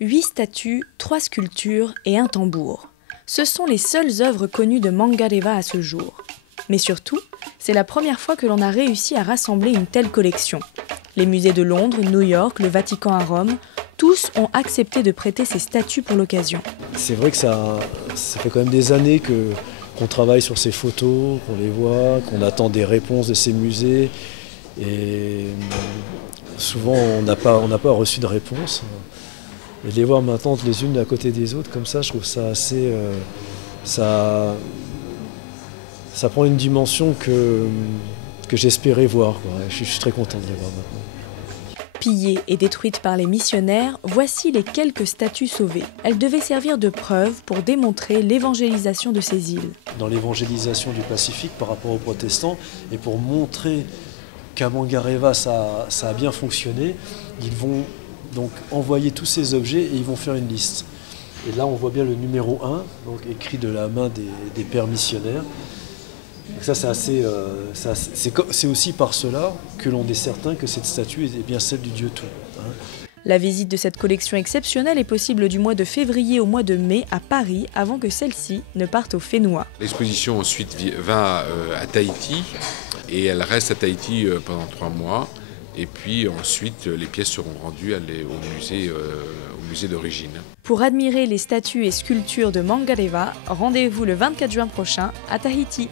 8 statues, 3 sculptures et un tambour. Ce sont les seules œuvres connues de Mangareva à ce jour. Mais surtout, c'est la première fois que l'on a réussi à rassembler une telle collection. Les musées de Londres, New York, le Vatican à Rome, tous ont accepté de prêter ces statues pour l'occasion. C'est vrai que ça fait quand même des années qu'on travaille sur ces photos, qu'on les voit, qu'on attend des réponses de ces musées. Et souvent, on n'a pas reçu de réponse. Et de les voir maintenant les unes à côté des autres, comme ça, je trouve ça assez... ça prend une dimension que j'espérais voir, quoi. Je suis très content de les voir maintenant. Pillées et détruites par les missionnaires, voici les quelques statues sauvées. Elles devaient servir de preuve pour démontrer l'évangélisation de ces îles. Dans l'évangélisation du Pacifique par rapport aux protestants, et pour montrer qu'à Mangareva ça a bien fonctionné, ils vont donc envoyer tous ces objets et ils vont faire une liste. Et là on voit bien le numéro 1, donc écrit de la main des pères missionnaires. Donc ça c'est aussi par cela que l'on est certain que cette statue est bien celle du Dieu tout. La visite de cette collection exceptionnelle est possible du mois de février au mois de mai à Paris avant que celle-ci ne parte au Fénois. L'exposition ensuite va à Tahiti et elle reste à Tahiti pendant 3 mois. Et puis ensuite, les pièces seront rendues au musée d'origine. Pour admirer les statues et sculptures de Mangareva, rendez-vous le 24 juin prochain à Tahiti.